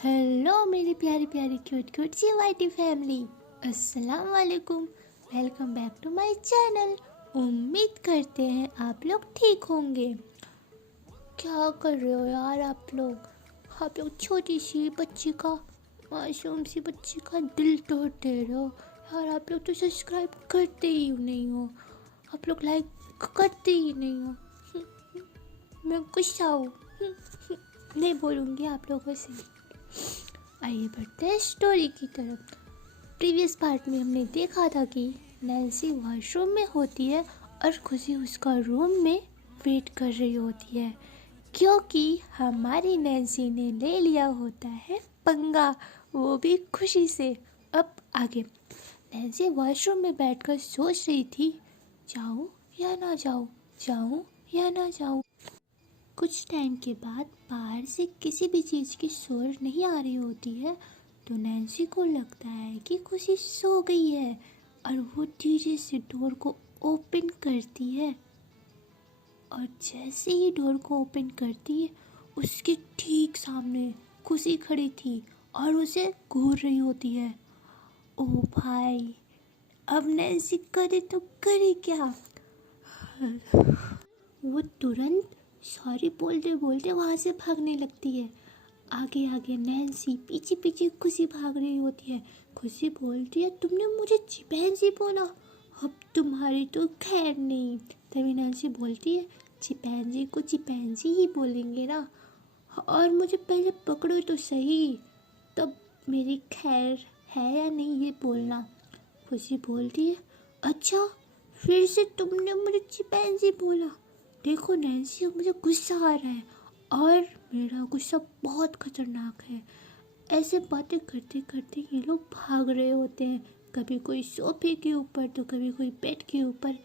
Hello मेरी प्यारी प्यारी क्यूट क्यूट सी वाइटी फैमिली। अस्सलाम वालेकुम। Welcome back to my channel. उम्मीद करते हैं आप लोग ठीक होंगे। क्या कर रहे हो यार आप लोग छोटी सी बच्ची का, मासूम सी बच्ची का दिल तोड़ दे रहे हो यार। आप लोग तो सब्सक्राइब करते ही नहीं हो, आप लोग लाइक करते ही नहीं हो। मैं गुस्सा हूँ। नहीं बोलूँगी आप लोगों से। आइए बढ़ते हैं स्टोरी की तरफ। प्रीवियस पार्ट में हमने देखा था कि नैन्सी वॉशरूम में होती है और खुशी उसका रूम में वेट कर रही होती है, क्योंकि हमारी नैन्सी ने ले लिया होता है पंगा, वो भी खुशी से। अब आगे नैन्सी वॉशरूम में बैठकर सोच रही थी, जाऊँ या ना जाऊँ, जाऊँ या ना जाऊँ। कुछ टाइम के बाद बाहर से किसी भी चीज़ की शोर नहीं आ रही होती है, तो नैन्सी को लगता है कि खुशी सो गई है और वो धीरे से डोर को ओपन करती है। और जैसे ही डोर को ओपन करती है, उसके ठीक सामने खुशी खड़ी थी और उसे घूर रही होती है। ओ भाई, अब नैन्सी करे तो करे क्या। वो तुरंत सॉरी बोलते बोलते वहाँ से भागने लगती है। आगे आगे नैन्सी, पीछे पीछे खुशी भाग रही होती है। खुशी बोलती है, तुमने मुझे चिंपैंजी बोला, अब तुम्हारी तो खैर नहीं। तभी नैन्सी बोलती है, चिंपैंजी को चिंपैंजी ही बोलेंगे ना, और मुझे पहले पकड़ो तो सही, तब मेरी खैर है या नहीं ये बोलना। खुशी बोलती है, अच्छा फिर से तुमने मुझे चिंपैंजी बोला। देखो नैन्सी, अब मुझे गुस्सा आ रहा है और मेरा गुस्सा बहुत खतरनाक है। ऐसे बातें करते करते ये लोग भाग रहे होते हैं, कभी कोई सोफे के ऊपर तो कभी कोई बेड के ऊपर।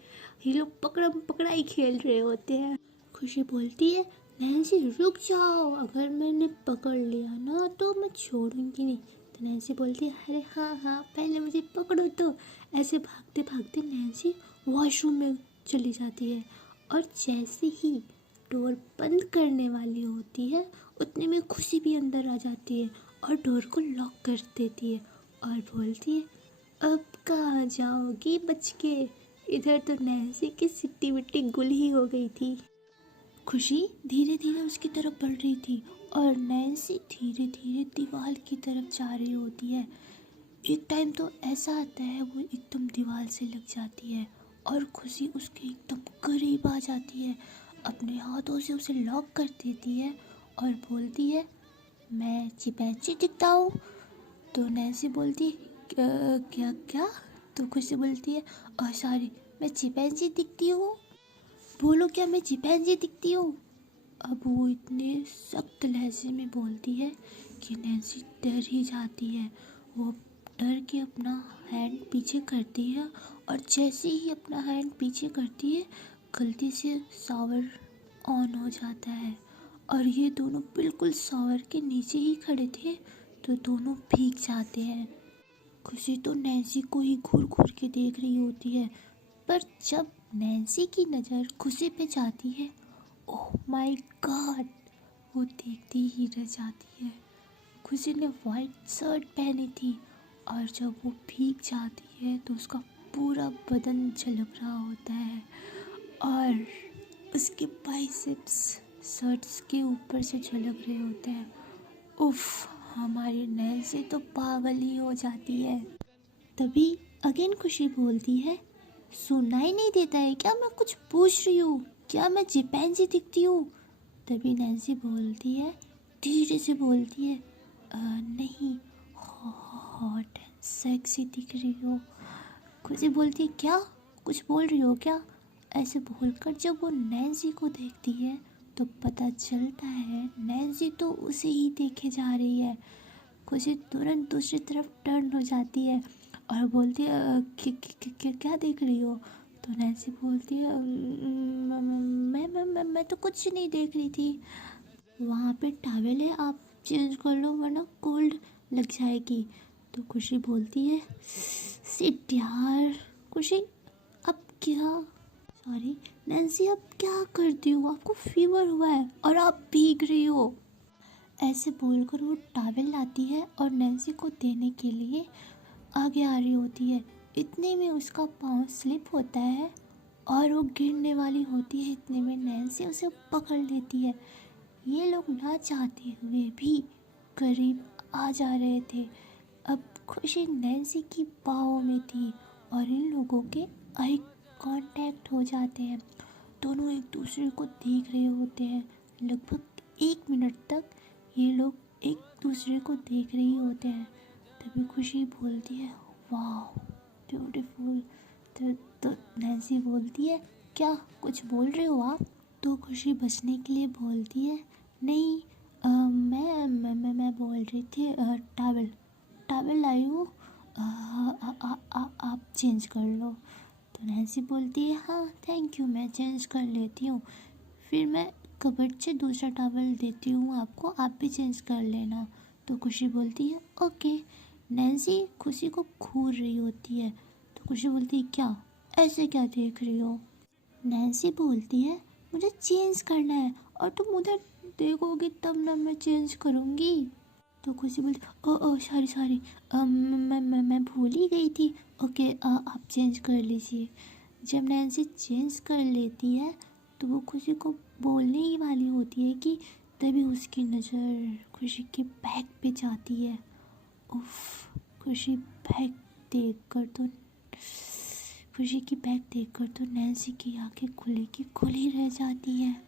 ये लोग पकड़म पकड़ाई खेल रहे होते हैं। खुशी बोलती है, नैन्सी रुक जाओ, अगर मैंने पकड़ लिया ना तो मैं छोड़ूंगी नहीं। तो नैन्सी बोलती है, अरे हाँ हाँ पहले मुझे पकड़ो तो। ऐसे भागते भागते नैन्सी वॉशरूम में चली जाती है और जैसे ही डोर बंद करने वाली होती है, उतने में खुशी भी अंदर आ जाती है और डोर को लॉक कर देती है और बोलती है, अब कहाँ जाओगी बच के। इधर तो नैन्सी की सिट्टी विट्टी गुल ही हो गई थी। खुशी धीरे धीरे उसकी तरफ बढ़ रही थी और नैन्सी धीरे धीरे दीवार की तरफ जा रही होती है। एक टाइम तो ऐसा आता है वो एकदम दीवार से लग जाती है और खुशी उसके एकदम करीब आ जाती है, अपने हाथों से उसे लॉक कर देती है और बोलती है, मैं चिंपैंजी दिखता हूँ। तो नैन्सी बोलती है, क्या क्या। तो खुशी बोलती है, सॉरी मैं चिंपैंजी दिखती हूँ, बोलो क्या मैं चिंपैंजी दिखती हूँ। अब वो इतने सख्त लहजे में बोलती है कि नैन्सी डर ही जाती है। वो डर के अपना हैंड पीछे करती है और जैसे ही अपना हैंड पीछे करती है, गलती से शावर ऑन हो जाता है और ये दोनों बिल्कुल शावर के नीचे ही खड़े थे, तो दोनों भीग जाते हैं। खुशी तो नैन्सी को ही घूर घूर के देख रही होती है, पर जब नैन्सी की नज़र खुशी पे जाती है, ओह माय गॉड, वो देखती ही रह जाती है। खुशी ने वाइट शर्ट पहनी थी और जब वो भीग जाती है तो उसका पूरा बदन झलक रहा होता है और उसके बाइसेप्स शर्ट्स के ऊपर से झलक रहे होते हैं। उफ, हमारी नैन्सी तो पागल ही हो जाती है। तभी अगेन खुशी बोलती है, सुनाई नहीं देता है क्या मैं कुछ पूछ रही हूँ, क्या मैं चिंपैंजी दिखती हूँ। तभी नैन्सी बोलती है, धीरे से बोलती है, नहीं, हॉट एंड सेक्सी दिख रही हो। खुशी बोलती है, क्या कुछ बोल रही हो क्या। ऐसे बोलकर जब वो नैन्सी को देखती है तो पता चलता है नैन्सी तो उसे ही देखे जा रही है। खुशी तुरंत दूसरी तरफ टर्न हो जाती है और बोलती है, क्या देख रही हो। तो नैन्सी बोलती है, मैं तो कुछ नहीं देख रही थी, वहाँ पे टॉवेल है, आप चेंज कर लो वरना कोल्ड लग जाएगी। तो खुशी बोलती है, सिट यार। खुशी, अब क्या, सॉरी नैन्सी, अब क्या करती हो, आपको फीवर हुआ है और आप भीग रही हो। ऐसे बोलकर वो टॉवेल लाती है और नैन्सी को देने के लिए आगे आ रही होती है। इतने में उसका पाँव स्लिप होता है और वो गिरने वाली होती है। इतने में नैन्सी उसे पकड़ लेती है। ये लोग ना चाहते हुए भी करीब आ जा रहे थे। अब खुशी नैन्सी की बाहों में थी और इन लोगों के आई कांटेक्ट हो जाते हैं। दोनों एक दूसरे को देख रहे होते हैं। लगभग 1 मिनट तक ये लोग एक दूसरे को देख रहे होते हैं। तभी खुशी बोलती है, वाह ब्यूटीफुल। तो नैन्सी बोलती है, क्या कुछ बोल रहे हो आप? तो खुशी बचने के लिए बोलती है, नहीं मैं बोल रही थी टॉवल टॉवल लाई हूँ, आप चेंज कर लो। तो नैन्सी बोलती है, हाँ थैंक यू, मैं चेंज कर लेती हूँ। फिर मैं कबर्ड से दूसरा टॉवल देती हूँ आपको, आप भी चेंज कर लेना। तो खुशी बोलती है ओके। नैन्सी खुशी को घूर रही होती है। तो खुशी बोलती है, क्या ऐसे क्या देख रही हो? नैन्सी बोलती है, मुझे चेंज करना है और तुम उधर देखोगी तब ना मैं चेंज करूँगी। तो खुशी बोलती, ओ ओ सॉरी सॉरी, मैं भूल ही गई थी। ओके आप चेंज कर लीजिए। जब नैन्सी चेंज कर लेती है तो वो खुशी को बोलने ही वाली होती है कि तभी उसकी नज़र खुशी के बैग पे जाती है। उफ, खुशी की बैग देखकर तो नैन्सी की आंखें खुली की खुली रह जाती है।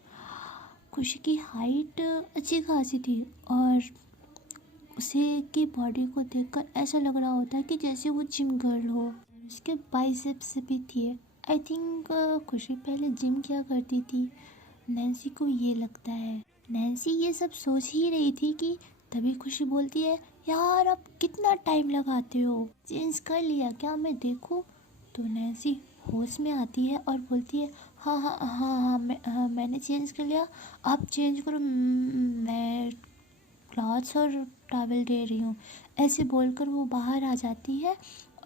खुशी की हाइट अच्छी खासी थी और उसे की बॉडी को देखकर ऐसा लग रहा होता है कि जैसे वो जिम गर्ल हो। उसके बाइसेप्स भी थे। आई थिंक खुशी पहले जिम किया करती थी, नैन्सी को ये लगता है। नैन्सी ये सब सोच ही रही थी कि तभी खुशी बोलती है, यार आप कितना टाइम लगाते हो, चेंज कर लिया क्या, मैं देखूं? तो नैन्सी होश में आती है और बोलती है, हाँ हाँ हाँ हाँ मैंने चेंज कर लिया, आप चेंज करो, मैं क्लॉथ्स और टॉवल दे रही हूँ। ऐसे बोलकर वो बाहर आ जाती है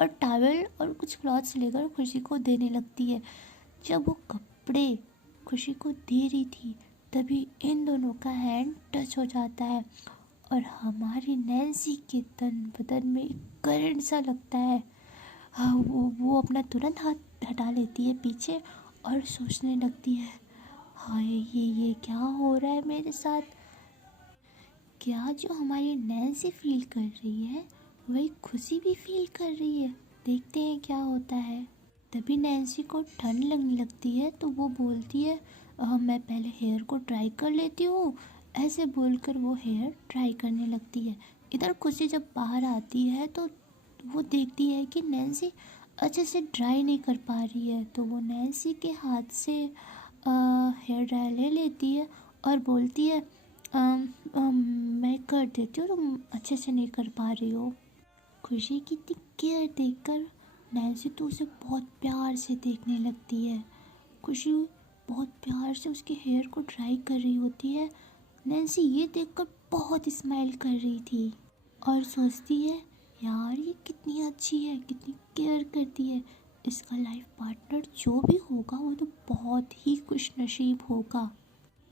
और टॉवल और कुछ क्लॉथ्स लेकर खुशी को देने लगती है। जब वो कपड़े खुशी को दे रही थी तभी इन दोनों का हैंड टच हो जाता है और हमारी नैन्सी के तन बदन में करंट सा लगता है। हाँ, वो अपना तुरंत हाथ हटा लेती है पीछे और सोचने लगती है, हाय ये क्या हो रहा है मेरे साथ? क्या जो हमारी नैन्सी फील कर रही है वही खुशी भी फील कर रही है? देखते हैं क्या होता है। तभी नैन्सी को ठंड लगने लगती है तो वो बोलती है, मैं पहले हेयर को ड्राई कर लेती हूँ। ऐसे बोलकर वो हेयर ड्राई करने लगती है। इधर खुशी जब बाहर आती है तो वो देखती है कि नैन्सी अच्छे से ड्राई नहीं कर पा रही है। तो वो नैन्सी के हाथ से हेयर ड्राई ले लेती है और बोलती है, मैं कर देती हूँ, तुम अच्छे से नहीं कर पा रही हो। खुशी की इतनी केयर देखकर नैन्सी तो उसे बहुत प्यार से देखने लगती है। खुशी बहुत प्यार से उसके हेयर को ड्राई कर रही होती है। नैन्सी ये देखकर बहुत स्माइल कर रही थी और सोचती है, यार ये कितनी अच्छी है, कितनी केयर करती है। इसका लाइफ पार्टनर जो भी होगा वो तो बहुत ही खुश नसीब होगा।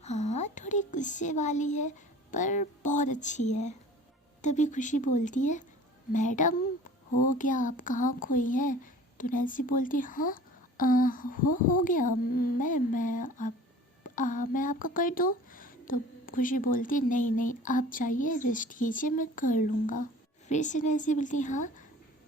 हाँ थोड़ी गुस्से वाली है पर बहुत अच्छी है। तभी खुशी बोलती है, मैडम हो गया, आप कहाँ खोई हैं? तो नैन्सी बोलती, हाँ हो गया, मैं आपका कर दूँ? तो खुशी बोलती, नहीं नहीं आप जाइए, रेस्ट कीजिए, मैं कर लूँगा। फिर से नैन्सी बोलती, हाँ।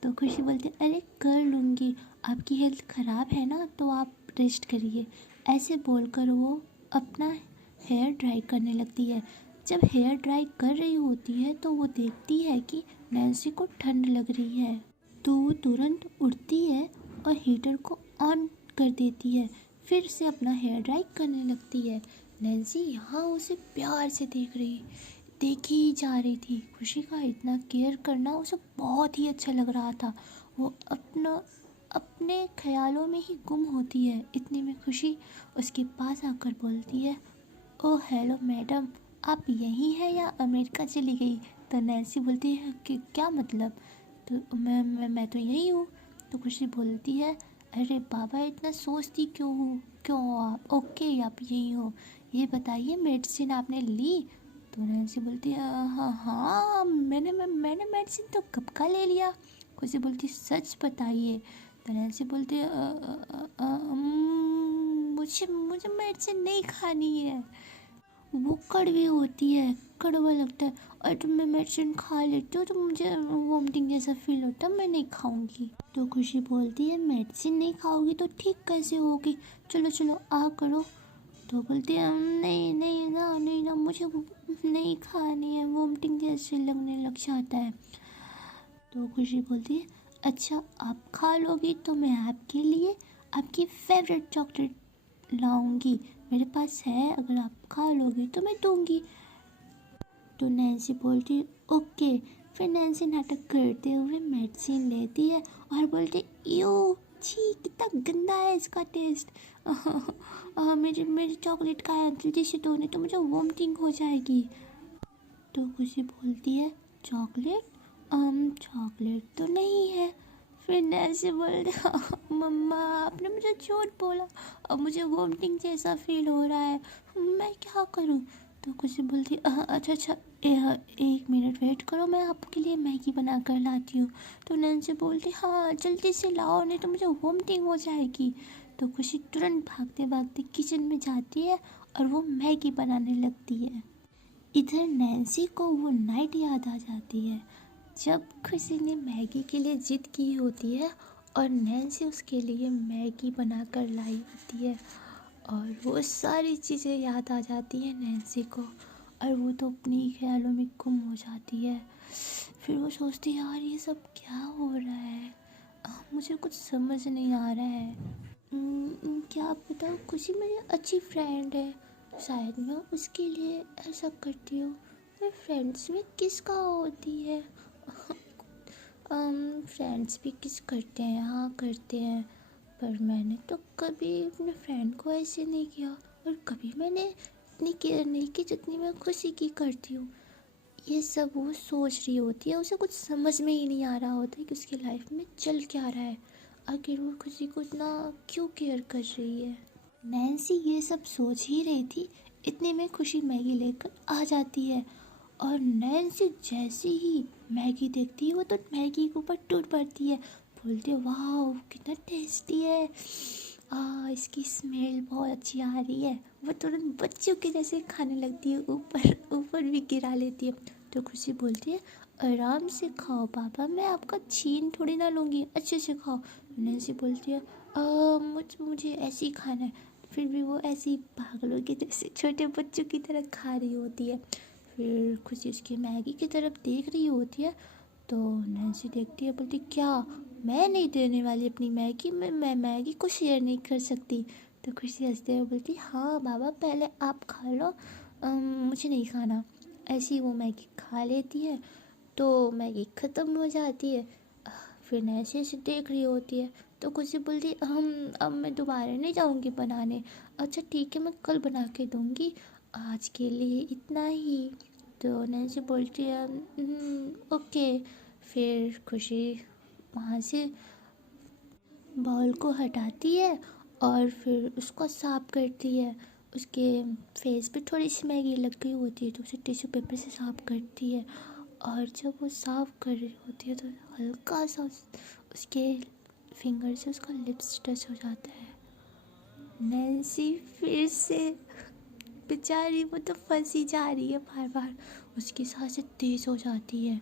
तो खुशी बोलती, अरे कर लूँगी, आपकी हेल्थ ख़राब है ना तो आप रेस्ट करिए। ऐसे बोलकर वो अपना हेयर ड्राई करने लगती है। जब हेयर ड्राई कर रही होती है तो वो देखती है कि नैन्सी को ठंड लग रही है। तो वो तुरंत उठती है और हीटर को ऑन कर देती है। फिर से अपना हेयर ड्राई करने लगती है। नैन्सी यहाँ उसे प्यार से देखी ही जा रही थी। खुशी का इतना केयर करना उसे बहुत ही अच्छा लग रहा था। वो अपने ख्यालों में ही गुम होती है। इतने में खुशी उसके पास आकर बोलती है, ओह हेलो मैडम, आप यहीं हैं या अमेरिका चली गई? तो नैन्सी बोलती है कि क्या मतलब? तो मैं तो यहीं हूँ। तो खुशी बोलती है, अरे बाबा इतना सोचती क्यों हो आप? ओके आप यहीं हो। ये बताइए मेडिसिन आपने ली? तो नैन्सी बोलती है हाँ हाँ मैंने मेडिसिन तो कब का ले लिया। खुशी बोलती सच बताइए। तो नैन्सी बोलती है मुझे मुझे मेडिसिन नहीं खानी है, वो कड़वी होती है, कड़वा लगता है, और तुम मैं मेडिसिन खा लेती हो तो मुझे वॉमिटिंग जैसा फील होता है, मैं नहीं खाऊंगी। तो खुशी बोलती है मेडिसिन नहीं खाओगी तो ठीक कैसे होगी, चलो चलो आ करो। तो बोलती है नहीं नहीं ना नहीं ना, मुझे नहीं खानी है, वॉमिटिंग जैसे लगने लग जाता है। तो खुशी बोलती है अच्छा आप खा लोगी तो मैं आपके लिए आपकी फेवरेट चॉकलेट लाऊंगी, मेरे पास है, अगर आप खा लोगी तो मैं दूंगी। तो नैन्सी बोलती है ओके। फिर नैन्सी नाटक करते हुए मेडिसिन लेती है और बोलती यो छी कितना गंदा है इसका टेस्ट, मेरी चॉकलेट का है, जल्दी से दो नहीं तो मुझे वॉमिटिंग हो जाएगी। तो खुशी बोलती है चॉकलेट चॉकलेट तो नहीं है। फिर नैन्सी बोलती मम्मा आपने मुझे झूठ बोला, अब मुझे वॉमिटिंग जैसा फील हो रहा है, मैं क्या करूं। तो खुशी बोलती अच्छा अच्छा एक मिनट वेट करो, मैं आपके लिए मैगी बना कर लाती हूँ। तो नैन्सी बोलती हाँ जल्दी से लाओ नहीं तो मुझे वॉमिटिंग हो जाएगी। तो खुशी तुरंत भागते भागते किचन में जाती है और वो मैगी बनाने लगती है। इधर नैन्सी को वो नाइट याद आ जाती है जब खुशी ने मैगी के लिए जिद की होती है और नैन्सी उसके लिए मैगी बनाकर लाई होती है, और वो सारी चीज़ें याद आ जाती हैं नैन्सी को और वो तो अपनी ख्यालों में गुम हो जाती है। फिर वो सोचती है यार ये सब क्या हो रहा है, मुझे कुछ समझ नहीं आ रहा है। क्या पता खुशी मेरी अच्छी फ्रेंड है, शायद मैं उसके लिए ऐसा करती हूँ, मैं फ्रेंड्स में किस का होती है। फ्रेंड्स भी किस करते हैं, हाँ करते हैं, पर मैंने तो कभी अपने फ्रेंड को ऐसे नहीं किया और कभी मैंने इतनी केयर नहीं की जितनी मैं खुशी की करती हूँ। ये सब वो सोच रही होती है, उसे कुछ समझ में ही नहीं आ रहा होता है कि उसकी लाइफ में चल क्या रहा है, आखिर वो खुशी को इतना क्यों केयर कर रही है। नैन्सी ये सब सोच ही रही थी, इतने में खुशी मैगी लेकर आ जाती है और नैन्सी जैसे ही मैगी देखती है वो तो मैगी के ऊपर टूट पड़ती है, बोलती है वाह कितना टेस्टी है, इसकी स्मेल बहुत अच्छी आ रही है। वो तुरंत बच्चों के जैसे खाने लगती है, ऊपर ऊपर भी गिरा लेती है। तो खुशी बोलती है आराम से खाओ पापा, मैं आपका छीन थोड़ी ना लूँगी, अच्छे से खाओ। नैन्सी बोलती है मुझे ऐसे ही खाना है, फिर भी वो ऐसी पागलों की जैसे छोटे बच्चों की तरह खा रही होती है। फिर खुशी उसकी मैगी की तरफ देख रही होती है तो नैन्सी देखती है, बोलती क्या मैं नहीं देने वाली अपनी मैगी, मैं मैगी को शेयर नहीं कर सकती। तो खुशी हंसते हुए बोलती हाँ बाबा पहले आप खा लो, मुझे नहीं खाना। ऐसी वो मैगी खा लेती है तो मैगी ख़त्म हो जाती है। फिर नैन्सी ऐसे देख रही होती है तो खुशी बोलती हम अब मैं दोबारा नहीं जाऊँगी बनाने, अच्छा ठीक है मैं कल बना के दूँगी, आज के लिए इतना ही। तो नैन्सी बोलती है ओके। फिर खुशी वहाँ से बॉल को हटाती है और फिर उसको साफ करती है, उसके फेस पे थोड़ी सी मैगी लग गई होती है तो उसे टिश्यू पेपर से साफ करती है, और जब वो साफ कर रही होती है तो हल्का सा उसके फिंगर से उसका लिप्स टच हो जाता है। नैन्सी फिर से बेचारी वो तो फंसी जा रही है, बार बार उसकी सांसें तेज़ हो जाती है,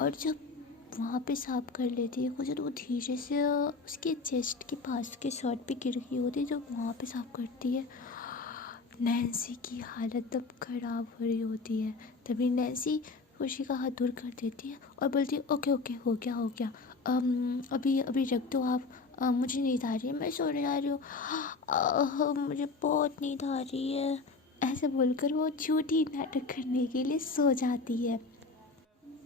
और जब वहाँ पे साफ कर लेती है वो, जब वो धीरे से उसके चेस्ट के पास उसके शर्ट पे गिर गई होती है, जब वहाँ पे साफ करती है नैन्सी की हालत तब ख़राब हो रही होती है। तभी नैन्सी खुशी का हाथ दूर कर देती है और बोलती है ओके ओके हो गया हो गया, अभी अभी रख दो आप, मुझे नींद आ रही है, मैं सोने जा रही हूँ, मुझे बहुत नींद आ रही है। ऐसे बोलकर वो झूठी नाटक करने के लिए सो जाती है।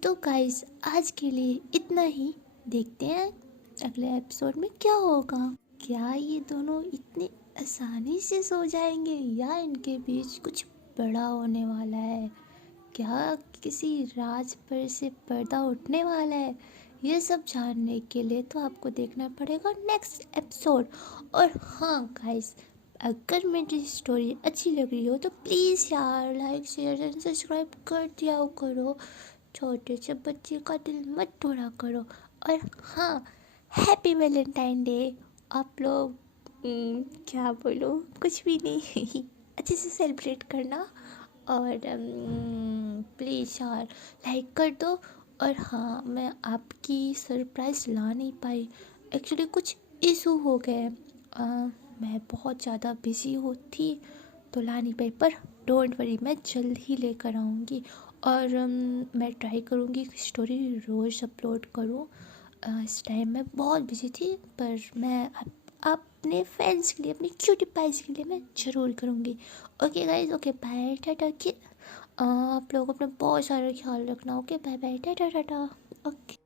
तो गाइस आज के लिए इतना ही, देखते हैं अगले एपिसोड में क्या होगा। क्या ये दोनों इतने आसानी से सो जाएंगे या इनके बीच कुछ बड़ा होने वाला है, क्या किसी राज पर से पर्दा उठने वाला है, ये सब जानने के लिए तो आपको देखना पड़ेगा नेक्स्ट एपिसोड। और हाँ गाइस अगर मेरी स्टोरी अच्छी लग रही हो तो प्लीज़ यार लाइक शेयर एंड सब्सक्राइब कर दिया करो। छोटे से बच्चे का दिल मत तोड़ा करो। और हाँ, हैप्पी वैलेंटाइन डे। आप लोग क्या बोलो, कुछ भी नहीं अच्छे से सेलिब्रेट करना। और प्लीज़ यार लाइक कर दो। और हाँ, मैं आपकी सरप्राइज़ ला नहीं पाई, एक्चुअली कुछ इशू हो गए। मैं बहुत ज़्यादा बिज़ी होती तो ला नहीं पाई, पर डोंट वरी, मैं जल्द ही लेकर आऊँगी। और मैं ट्राई करूँगी कि स्टोरी रोज़ अपलोड करूँ। इस टाइम मैं बहुत बिज़ी थी, पर मैं अपने फैंस के लिए, अपनी क्यूटी पाइज के लिए मैं ज़रूर करूँगी। ओके गाइज, ओके बाय टाटा कि आप लोग अपना बहुत सारा ख्याल रखना। ओके बाय बाय टाटा टाटा। ओके।